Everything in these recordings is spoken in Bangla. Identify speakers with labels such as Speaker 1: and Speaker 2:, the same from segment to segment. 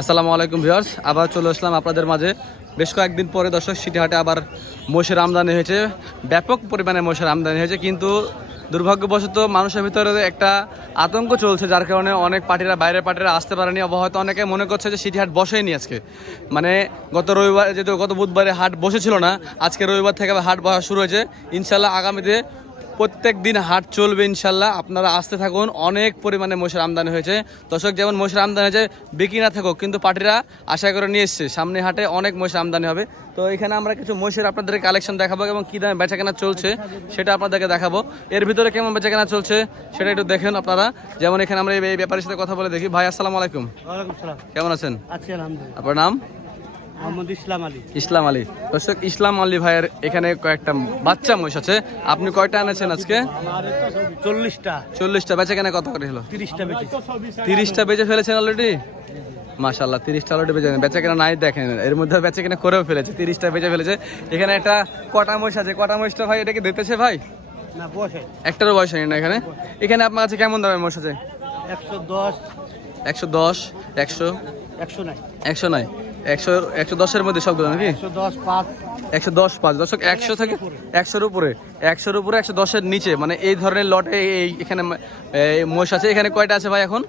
Speaker 1: আসসালামু আলাইকুম ভিউয়ার্স, আবার চলে আসলাম আপনাদের মাঝে। বেশ কয়েকদিন পরে দর্শক, সিটিহাটে আবার মোষের আমদানি হয়েছে। ব্যাপক পরিমাণে মোষের আমদানি হয়েছে, কিন্তু দুর্ভাগ্যবশত মানুষের ভিতরে একটা আতঙ্ক চলছে, যার কারণে অনেক পার্টিরা, বাইরের পার্টিরা আসতে পারেনি। আবার হয়তো অনেকে মনে করছে যে সিটি হাট বসেনি আজকে। মানে গত রবিবার, যেহেতু গত বুধবারে হাট বসেছিল না, আজকে রবিবার থেকে হাট বসা শুরু হয়েছে। ইনশাল্লাহ আগামীতে প্রত্যেক দিন হাট চলবে ইনশাল্লাহ। আপনারা আসতে থাকুন অনেক পরিমাণে মহিষের আমদানি হয়েছে। দর্শক যেমন মহিষের আমদানি হয়েছে বিক্রি না থাকুক কিন্তু পার্টিরা আশা করে নিয়ে এসছে সামনে হাটে অনেক মহিষের আমদানি হবে। তো এখানে আমরা কিছু মহিষের আপনাদের কালেকশন দেখাবো এবং কী দামে বেচা কেনা চলছে সেটা আপনাদেরকে দেখাবো। এর ভিতরে কেমন বেচা কেনা চলছে সেটা একটু দেখেন আপনারা। যেমন এখানে আমরা এই ব্যাপারের সাথে কথা বলে দেখি। ভাই আসসালামু আলাইকুম। কেমন আছেন? আপনার নাম?
Speaker 2: মোহাম্মদ ইসলাম আলী।
Speaker 1: ইসলাম আলী। দর্শক ইসলাম আলী ভাইয়ের এখানে কয়েকটা বাচ্চা মহিষ আছে। আপনি কয়টা এনেছেন আজকে?
Speaker 2: চল্লিশটা।
Speaker 1: চল্লিশটা। বেচা কেনা কত করে হলো?
Speaker 2: তিরিশটা
Speaker 1: তিরিশটা বেচে ফেলেছেন অলরেডি মাশাল্লাহ তিরিশটা অলরেডি বেচে বেচা কেনা নাই দেখেন। এর মধ্যে বেচা কেনা করেও ফেলেছে। তিরিশটা বেচে ফেলেছে। এখানে একটা কটা মহিষ আছে। কটা মহিষটা ভাই এটাকে দিতেছে ভাই? একটারও বয়স হয়নি না এখানে? এখানে আপনার কাছে কেমন দামের মহিষ আছে?
Speaker 2: একশো দশ।
Speaker 1: একশো দশ একশো?
Speaker 2: একশো নাই।
Speaker 1: একশো নয় একশো একশো দশের মধ্যে সবগুলো নাকি?
Speaker 2: একশো দশ পাঁচ।
Speaker 1: একশো থেকে একশোর উপরে। একশোর উপরে একশো দশের নিচে। মানে এই ধরনের লটে এই এখানে মহিষ আছে। এখানে কয়টা আছে ভাই এখন?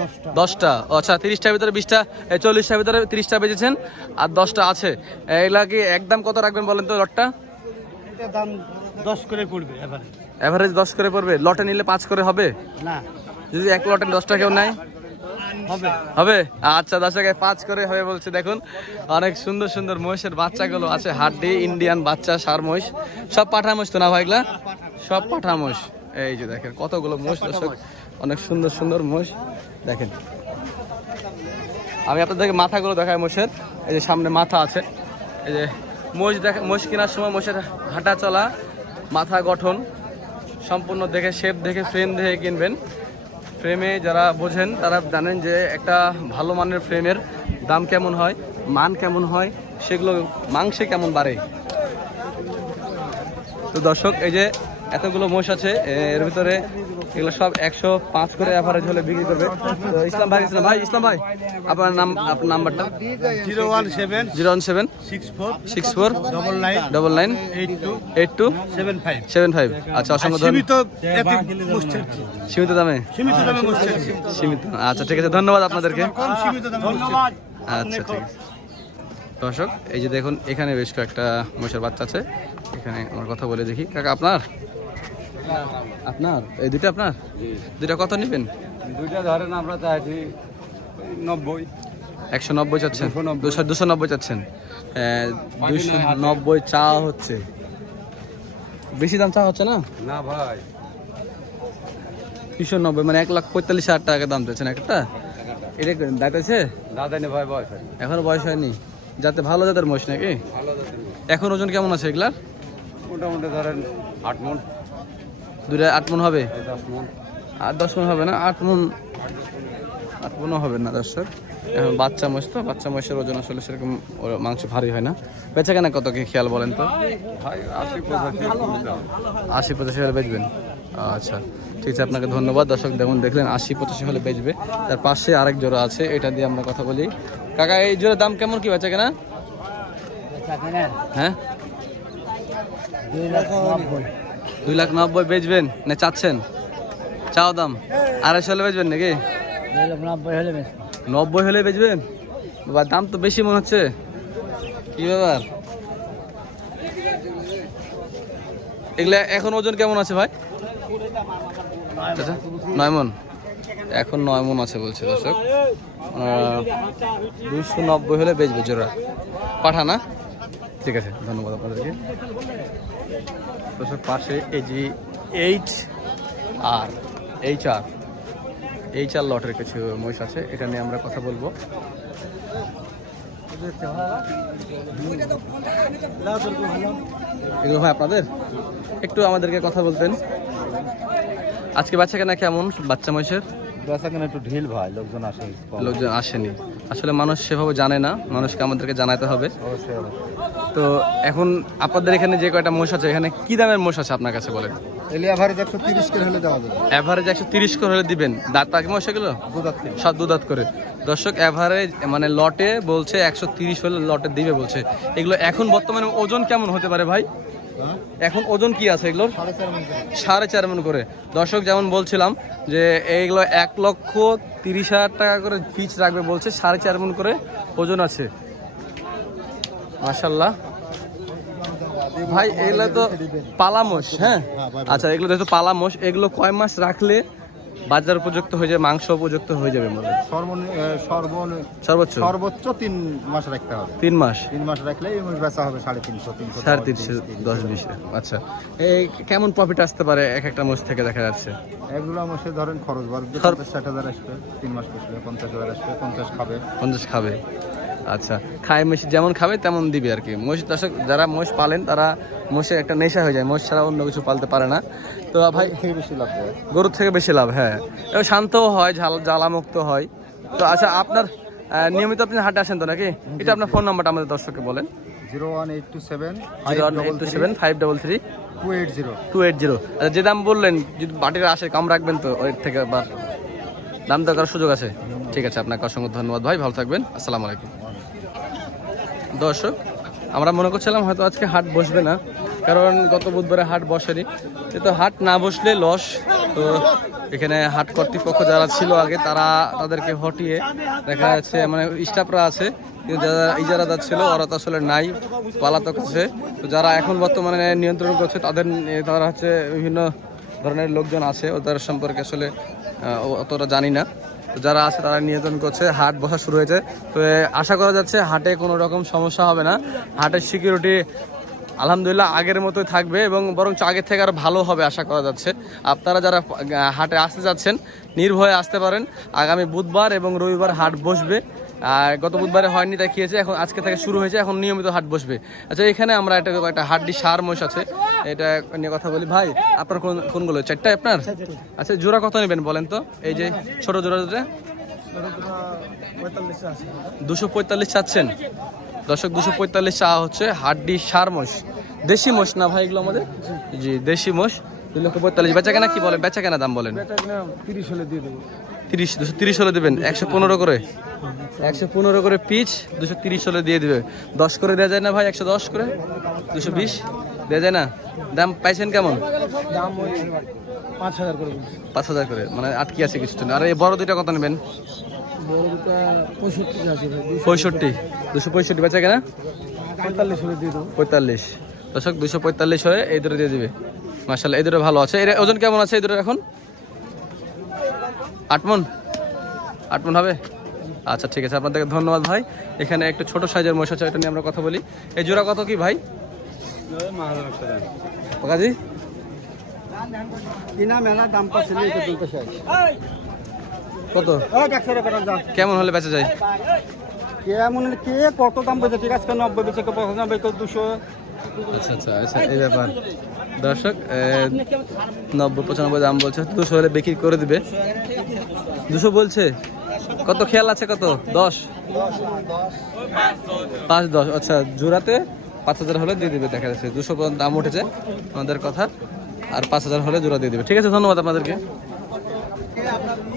Speaker 2: দশটা।
Speaker 1: দশটা। আচ্ছা তিরিশটার ভিতরে বিশটা চল্লিশটার ভিতরে তিরিশটা বেজেছেন আর দশটা আছে। এগুলা কি একদম কত রাখবেন বলেন তো লটটা?
Speaker 2: দাম দশ করে পড়বে
Speaker 1: অ্যাভারেজ দশ করে পড়বে। লটে নিলে পাঁচ করে হবে?
Speaker 2: না।
Speaker 1: যদি এক লটে দশটা কেউ নেয়?
Speaker 2: হবে।
Speaker 1: হবে? আচ্ছা দশকে পাঁচ করে হবে বলছে দেখুন। অনেক সুন্দর সুন্দর মহিষের বাচ্চাগুলো আছে হাড্ডি ইন্ডিয়ান বাচ্চা সার মহিষ। সব পাঠা মহিষ তো না ভাইগুলা সব পাঠা মহিষ। এই যে দেখেন কতগুলো মহিষ দর্শক। অনেক সুন্দর সুন্দর মহিষ। দেখেন। আমি আপনাদেরকে মাথাগুলো দেখাই মোষের এই যে সামনে মাথা আছে। এই যে মোষ দেখা মোষ কেনার সময় মোষের হাঁটা চলা মাথা গঠন সম্পূর্ণ দেখে শেপ দেখে ফ্রেম দেখে কিনবেন। ফ্রেমে যারা বোঝেন, তারা জানেন যে একটা ভালো মানের ফ্রেমের দাম কেমন হয়, মান কেমন হয়, সেগুলো মাংসে কেমন বাড়ে। তো দর্শক, এই যে এতগুলো মোষ আছে এর ভিতরে এগুলো সব একশো পাঁচ করে অ্যাভারেজ হলে বিক্রি করবে। তো ইসলাম ভাই ইসলাম ভাই ইসলাম ভাই আপনার নাম আপনার নাম্বারটা?
Speaker 2: Zero one seven
Speaker 1: zero one seven
Speaker 2: six four
Speaker 1: six four
Speaker 2: double nine
Speaker 1: double nine
Speaker 2: eight two
Speaker 1: eight two
Speaker 2: seven five.
Speaker 1: Seven five. আচ্ছা অসংখ্য ধন্যবাদ।
Speaker 2: সীমিত
Speaker 1: সীমিত দামে?
Speaker 2: সীমিত দামে
Speaker 1: সীমিত। আচ্ছা ঠিক আছে ধন্যবাদ আপনাদেরকে।
Speaker 2: কম সীমিত দামে ধন্যবাদ।
Speaker 1: আচ্ছা ঠিক আছে। দর্শক এই যে দেখুন এখানে বেশ কয়েকটা মহিষের বাচ্চা আছে। এখানে আমার কথা বলে দেখি। কাকা আপনার? আপনার? এই দুইটা আপনার? দুইটা কত নেবেন?
Speaker 3: দুইটা ধরেন আমরা চাইছি নব্বই।
Speaker 1: একশো নব্বই চাচ্ছেন? দুশো দুশো নব্বই চাচ্ছেন? দুশো নব্বই চা হচ্ছে। বেশি দাম চা হচ্ছে না?
Speaker 3: না ভাই।
Speaker 1: দুশো নব্বই মানে এক লাখ পঁয়তাল্লিশ হাজার টাকা দাম চাচ্ছেন একটা? এটা দাঁতাছে
Speaker 3: দাদা নে ভাই বয়স।
Speaker 1: এখনও বয়স হয়নি। যাতে ভালো জাতের মহিষ নাকি? এখন ওজন কেমন আছে এগুলার?
Speaker 3: মোটামুটি ধরেন আট মন।
Speaker 1: দুটা আট মন হবে?
Speaker 3: এই দশ মন।
Speaker 1: আট দশ মন হবে না? আট মন আট মনও হবে না দর্শক। এখন বাচ্চা মহিষ তো বাচ্চা মহিষের ওজন আসলে সেরকম মাংস ভারী হয় না। বেচা কেনা কত কি খেয়াল বলেন তো?
Speaker 3: আশি পঁচাশি
Speaker 1: হলে বেচবেন? আচ্ছা ঠিক আছে আপনাকে ধন্যবাদ। দর্শক দেখুন দেখলেন আশি পঁচাশি হলে বেচবে। তার পাশে আরেক জোড়া আছে এটা দিয়ে আমরা কথা বলি। কাকা এই জোড়ার দাম কেমন কি বেচা কেনা? হ্যাঁ? দুই লাখ নব্বই বেচবেন না চাচ্ছেন? চাও দাম। আড়াইশো হলে বেচবেন নাকি? নব্বই হলে বেচবেন? বাবা দাম তো বেশি মনে হচ্ছে। কি ব্যাপার? এগুলা এখন ওজন কেমন আছে ভাই? নয় মন। এখন নয় মন আছে বলছে দর্শক। দুশো নব্বই হলে বেচবে জোড়া। পাঠা না? ঠিক আছে ধন্যবাদ আপনাদেরকে। দর্শক পাশে যে H R H R H R লটের কিছু মহিষ আছে এটা নিয়ে আমরা কথা বলব। এগুলো ভাই আপনাদের? একটু আমাদেরকে কথা বলতেন। আজকে বাচ্চা কেনা কেমন? বাচ্চা মহিষের?
Speaker 3: বাচ্চা কেনা একটু ঢিল ভাই লোকজন আসেনি।
Speaker 1: লোকজন আসেনি। আসলে মানুষ সেভাবে জানে না মানুষকে আমাদেরকে জানাতে হবে। তো এখন আপনাদের এখানে যে কয়টা মোষ আছে এখানে কি দামের মোষ আছে আপনার কাছে বলেন?
Speaker 4: অ্যাভারেজ একশো তিরিশ করে হলে দেওয়া যাবে।
Speaker 1: অ্যাভারেজ একশো তিরিশ করে হলে দিবেন। দাঁত পাকে মশ এগুলো?
Speaker 4: দুধার থেকে
Speaker 1: সাত দু দাঁত করে। দর্শক অ্যাভারেজ মানে লটে বলছে একশো তিরিশ হলে লটে দিবে বলছে। এগুলো এখন বর্তমানে ওজন কেমন হতে পারে ভাই? এখন ওজন কি আছে এগুলোর?
Speaker 4: সাড়ে চার মন করে।
Speaker 1: দর্শক যেমন বলছিলাম যে এইগুলো এক লক্ষ তিরিশ হাজার টাকা করে পিচ রাখবে বলছে সাড়ে চার মন করে ওজন আছে। মাসাল্লাহ ভাই এগুলো তো পালামোষ হ্যাঁ? আচ্ছা এগুলো যেহেতু পালামোষ। এগুলো কয় মাস রাখলে বাজার উপযুক্ত হয়ে যাবে মাংস উপযুক্ত হয়ে যাবে মনে সর্বোচ্চ?
Speaker 4: সর্বোচ্চ তিন মাস রাখতে হবে।
Speaker 1: তিন মাস?
Speaker 4: তিন মাস রাখলে এই মাস বেচা হবে সাড়ে তিনশো তিনশো
Speaker 1: সাড়ে তিনশো দশ বিশ। আচ্ছা। এই কেমন প্রফিট আসতে পারে এক একটা মোষ থেকে দেখা যাচ্ছে?
Speaker 4: এগুলো মাসে ধরেন খরচ বাড়বে পঞ্চাশ ষাট হাজার আসবে তিন মাস বসলে পঞ্চাশ হাজার আসবে পঞ্চাশ খাবে।
Speaker 1: পঞ্চাশ খাবে। আচ্ছা খায় মেশি যেমন খাবে তেমন দিবে আর কি। মোষ দর্শক যারা মোষ পালেন তারা মোষের একটা নেশা হয়ে যায়। মোষ ছাড়া অন্য কিছু পালতে পারে না। তো ভাই
Speaker 4: থেকে বেশি লাভ
Speaker 1: গরুর থেকে বেশি লাভ হ্যাঁ। এবং শান্তও হয় ঝাল জ্বালামুক্ত হয়। তো আচ্ছা আপনার নিয়মিত আপনি হাটে আসেন তো নাকি? এটা আপনার ফোন নাম্বারটা আমাদের দর্শককে বলেন।
Speaker 4: Zero one eight two seven
Speaker 1: zero one eight two seven five double three
Speaker 4: two eight zero.
Speaker 1: Two eight zero. আচ্ছা যে দাম বললেন যদি বাটির আসে কম রাখবেন তো ওর থেকে আবার দাম করার সুযোগ আছে? ঠিক আছে আপনাকে অসংখ্য ধন্যবাদ। ভাই ভালো থাকবেন। আসসালামু আলাইকুম। দর্শক, আমরা মনে করছিলাম হয়তো আজকে হাট বসবে না, কারণ গত বুধবারে হাট বসেনি। কিন্তু হাট না বসলে লস। তো এখানে হাট কর্তৃপক্ষ যারা ছিল আগে, তারা তাদেরকে হটিয়ে দেখা যাচ্ছে মানে স্টাফরা আছে, কিন্তু যারা ইজারাদার ছিল, ওরা তো আসলে নাই, পালাতক আছে। তো যারা এখন বর্তমানে নিয়ন্ত্রণ করছে, তাদের তারা হচ্ছে বিভিন্ন ধরনের লোকজন আছে, ওদের সম্পর্কে আসলে অতটা জানি না। তো যারা আছে তারা নিয়ন্ত্রণ করছে, হাট বসা শুরু হয়েছে। তো আশা করা যাচ্ছে হাটে কোনো রকম সমস্যা হবে না। হাটের সিকিউরিটি আলহামদুলিল্লাহ আগের মতোই থাকবে এবং বরঞ্চ আগের থেকে আরও ভালো হবে আশা করা যাচ্ছে। আপনারা যারা হাটে আসতে যাচ্ছেন, নির্ভয়ে আসতে পারেন। আগামী বুধবার এবং রবিবার হাট বসবে। আর গত বুধবারে হয়নি তাই খেয়েছে। এখন আজকে থেকে শুরু হয়েছে এখন নিয়মিত হাট বসবে। আচ্ছা এখানে আমরা একটা একটা হাড্ডি সার মোষ আছে। এটা নিয়ে কথা বলি। ভাই আপনার কোন কোনগুলো? চারটায় আপনার? আচ্ছা জোড়া কত নেবেন বলেন তো? এই যে ছোট জোড়া জোড়া দুশো পঁয়তাল্লিশ চাচ্ছেন। দর্শক দুশো পঁয়তাল্লিশ চা হচ্ছে হাড্ডি সার মোষ দেশি মোষ না ভাই এগুলো আমাদের? জি দেশি মোষ দুই লক্ষ পঁয়তাল্লিশ। বেচা কেনা কি বলেন? বেচা কেনা দাম বলেন।
Speaker 2: তিরিশ হলে দিয়ে দেবো।
Speaker 1: তিরিশ দুশো তিরিশ হলে দেবেন। একশো পনেরো করে। একশো পনেরো করে পিচ দুশো তিরিশ হলে দিয়ে দিবে। দশ করে দেওয়া যায় না ভাই? একশো দশ করে? দুশো বিশ? দেওয়া যায় না? দাম পাইছেন কেমন?
Speaker 2: দাম পাঁচ হাজার করে
Speaker 1: পাঁচ হাজার করে মানে আটকে আছে কিছু আর এই বড় দুইটা কত নেবেন?
Speaker 2: পঁয়ষট্টি
Speaker 1: দুশো পঁয়ষট্টি বেচা কেনা?
Speaker 2: পঁয়তাল্লিশ হলে দিয়ে দেবো।
Speaker 1: পঁয়তাল্লিশ। দশক দুশো পঁয়তাল্লিশ হয়ে এই দুটো দিয়ে দিবে। মার্শাল এই দুটো ভালো আছে। এর ওজন কেমন আছে এই দুটো এখন? আট মন? আট মন হবে? আচ্ছা ঠিক আছে, আপনাদেরকে ধন্যবাদ ভাই। এখানে একটা ছোট সাইজের মশা আছে এটা নিয়ে আমরা কথা বলি। এই জোড়া কত কি ভাই? কাজী কত? কেমন হলে বেচা যায়?
Speaker 2: কেমন কে কত দাম বেচে ঠিক আছে নব্বই বেচে কেউ পঁচানব্বই দুশো
Speaker 1: আচ্ছা আচ্ছা আচ্ছা এই ব্যাপার। দর্শক নব্বই পঁচানব্বই দাম বলছে, দুশো হলে বিক্রি করে দিবে। দুশো বলছে? কত খেয়াল আছে কত? দশ? পাঁচ দশ আচ্ছা জোড়াতে পাঁচ হাজার হলে দিয়ে দিবে, দেখা যাচ্ছে। দুশো পর্যন্ত দাম উঠেছে আমাদের কথা আর পাঁচ হাজার হলে জোড়া দিয়ে দিবে। ঠিক আছে, ধন্যবাদ আপনাদেরকে।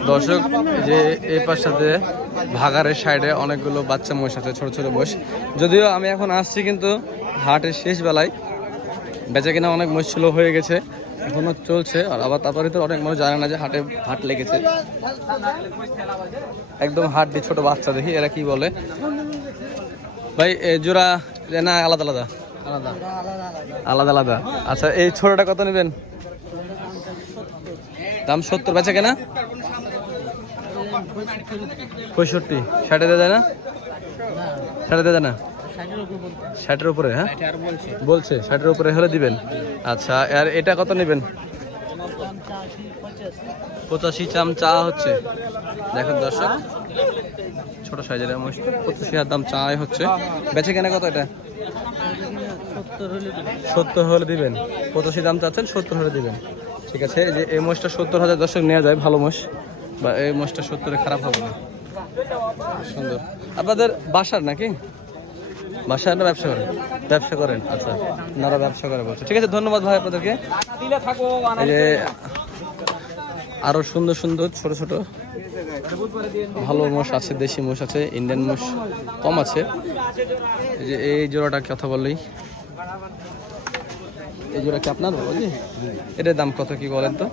Speaker 1: দর্শক যে এই পাশটাতে ভাগারের সাইডে অনেকগুলো বাচ্চা মহিষ আছে, ছোট ছোট মহিষ। যদিও আমি এখন আসছি কিন্তু হাটের শেষ বেলায়, বেচা কিনা অনেক মহিষ ছিল হয়ে গেছে। এখনও চলছে, আর আবার তারপরে তো অনেক মানুষ জানে না যে হাটে হাট লেগেছে। একদম হাট দিয়ে ছোট বাচ্চা দেখি, এরা কি বলে। ভাই জোড়া না, আলাদা আলাদা? আলাদা আলাদা। আচ্ছা এই ছোটটা কত নেবেন? দাম সত্তর, বেচা কেনা? পঁয়ষট্টি। ষাটে দেয় না? ষাটে যায় না? ষাটের উপরে হ্যাঁ? বলছে। ষাটের উপরে হলে দিবেন। আচ্ছা আর এটা কত নেবেন? পঁচাশি চাম চা হচ্ছে। দেখেন দর্শক ছোট সাইজের পঁচাশি হাজার দাম চাই হচ্ছে। বেচে কেনা কত এটা? সত্তর হলে দিবেন। পঁচাশি দাম চাচ্ছেন সত্তর হলে দিবেন। ঠিক আছে যে এই মোষটা সত্তর হাজার দর্শক নেওয়া যায় ভালো মোষ বা এই মোষটা সত্তরে খারাপ হবে না। সুন্দর। আপনাদের বাসার নাকি? বাসায় না ব্যবসা করেন? ব্যবসা করেন? আচ্ছা আপনারা ব্যবসা করে বলছে ঠিক আছে ধন্যবাদ ভাই আপনাদেরকে। এই যে আরও সুন্দর সুন্দর ছোট ছোট ভালো মোষ আছে দেশি মোষ আছে ইন্ডিয়ান মোষ কম আছে। এই যে এই জোড়াটা কথা বললেই। এই জোড়া কি আপনার বুঝলি এটার দাম কত কি বলেন তো?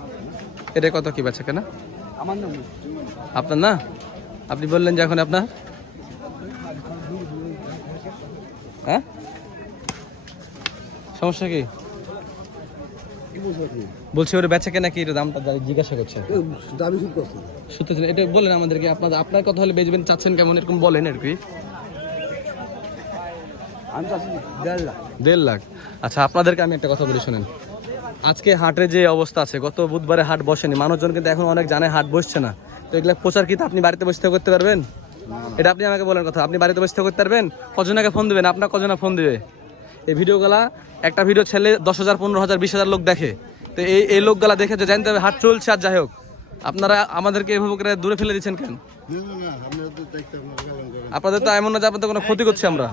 Speaker 1: এটা কত কি বেচা কেনা? আপনার না? আপনি বললেন যে এখন আপনার? হ্যাঁ? সমস্যা কি? বলছি, ওর বেচা কেনা কি? দামটা জিজ্ঞাসা করছে।
Speaker 2: দাবি খুব করছি
Speaker 1: শুনতেছেন, এটা বলেন আমাদেরকে, আপনার আপনার কথা হলে বেচবেন, চাচ্ছেন কেমন, এরকম বলেন আর কি।
Speaker 2: আমি দেড় লাখ।
Speaker 1: দেড় লাখ আচ্ছা আপনাদেরকে আমি একটা কথা বলি, শুনেন। আজকে হাটের যে অবস্থা আছে, গত বুধবারে হাট বসেনি, মানুষজন কিন্তু এখন অনেক জানে হাট বসছে না। তো এগুলা প্রচার কি আপনি বাড়িতে বসে করতে পারবেন? এটা আপনি আমাকে বলেন কথা। আপনি বাড়িতে বসে করতে পারবেন, কজনকে ফোন দেবেন, আপনার কজনা ফোন দেবে। এই ভিডিওগুলা একটা ভিডিও ছেলে দশ হাজার, পনেরো হাজার, বিশ হাজার লোক দেখে। তো এই এই লোকগুলা দেখে যে জানতে হবে হাট চলছে আর যাই হোক, আপনারা আমাদেরকে এভাবে করে দূরে ফেলে দিচ্ছেন কেন? আপনাদের তো এমন না যে আপনাদের কোনো ক্ষতি করছি আমরা।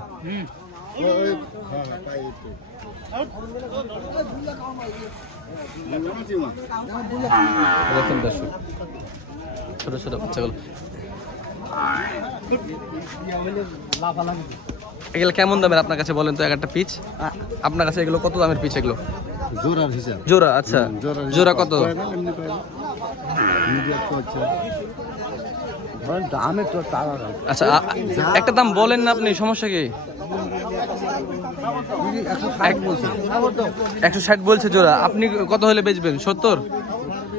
Speaker 1: দর্শক, ছোট ছোট বাচ্চাগুলো। এগুলো কেমন দামের আপনার কাছে বলেন তো এক একটা পিচ? আপনার কাছে এগুলো কত দামের পিচ এগুলো?
Speaker 2: জোরার হিসাব।
Speaker 1: জোড়া আচ্ছা। জোড়া কত?
Speaker 2: দামে
Speaker 1: আচ্ছা একটা দাম বলেন না আপনি সমস্যা কি? একশো ষাট বলছে জোড়া। আপনি কত হলে বেচবেন? সত্তর?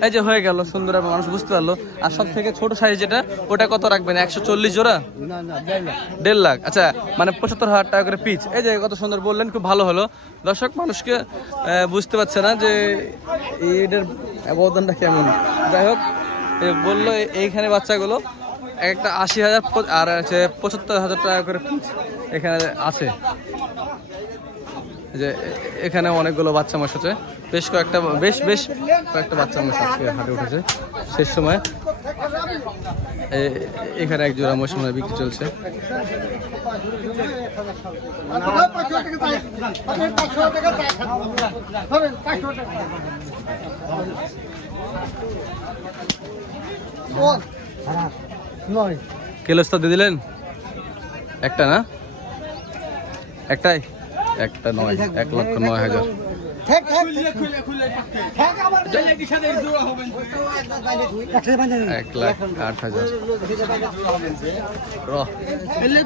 Speaker 1: এই যে হয়ে গেল সুন্দর একটা মানুষ বুঝতে পারল? আর সব থেকে ছোট সাইজ যেটা ওটা কত রাখবেন? একশো চল্লিশ জোড়া?
Speaker 2: দেড় লাখ।
Speaker 1: আচ্ছা মানে পঁচাত্তর হাজার টাকা করে পিচ এই যে কত সুন্দর বললেন খুব ভালো হলো। দর্শক মানুষকে বুঝতে পারছে না যে এটার অবদানটা কেমন। যাই হোক এ বলল এইখানে বাচ্চাগুলো এক একটা আশি হাজার আর হচ্ছে পঁচাত্তর হাজার টাকা করে পিচ এখানে আছে। যে এখানে অনেকগুলো বাচ্চা মাস আছে। বেশ কয়েকটা, বেশ বেশ কয়েকটা বাচ্চা মাস আজকে হাটে উঠেছে। শেষ সময় এখানে এক জোড়া মৌসুম বিক্রি চলছে। কেলস্তা দিয়ে দিলেন? একটা না? একটাই? একটা নয় এক লক্ষ নয় হাজার। এক লাখ আট হাজার।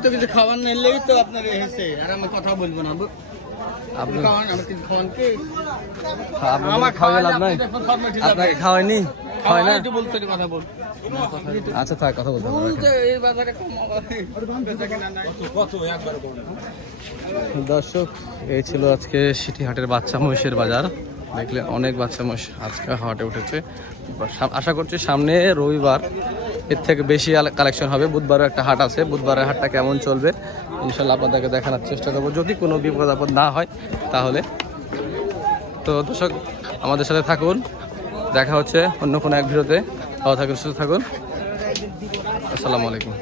Speaker 2: তো কিছু খাবার না তো আপনার এসে আর আমি কথা বলব না
Speaker 1: আপনাকে খাওয়াইনি? খাওয়াই না?
Speaker 2: কথা বল।
Speaker 1: আচ্ছা থাক কথা বলতে দর্শক, এই ছিল আজকে সিটিহাটের বাচ্চা মহিষের বাজার। দেখলে অনেক বাচ্চা মহিষ আজকে হাটে উঠেছে। আশা করছি সামনে রবিবার, এর থেকে বেশি কালেকশন হবে। বুধবারও একটা হাট আছে। বুধবারের হাটটা কেমন চলবে, ইনশাল্লাহ আপনাদেরকে দেখানোর চেষ্টা করব। যদি কোনো বিপদ আপদ না হয়, তাহলে। তো দর্শক, আমাদের সাথে থাকুন। দেখা হচ্ছে অন্য কোনো এক ভিডিওতে। ভালো থাকুন, সুস্থ থাকুন। আসসালামু আলাইকুম।